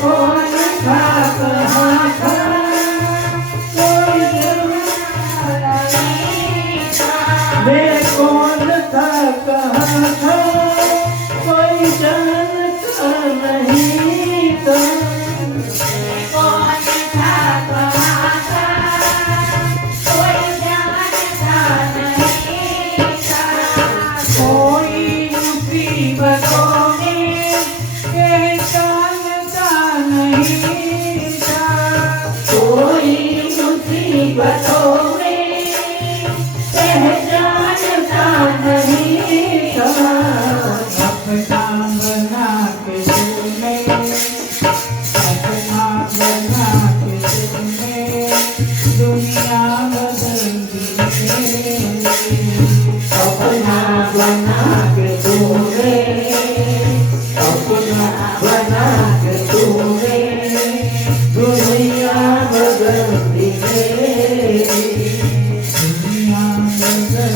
कौन था कहाँ था, कोई जानता नहीं था। वे कौन था कहाँ था, कोई जानता नहीं था। कौन था कहाँ था, कोई जानता नहीं था। कोई मुसीबतों में ये जानता नहीं था। कोई मुसीबतों में पहचानता नहीं था। अपना बना के तूने, अपना बना के तूने दुनिया बदल दी मेरी। अपना बना के तूने, अपना बना के तूने दुनिया बदल दी मेरी। दुनिया बदल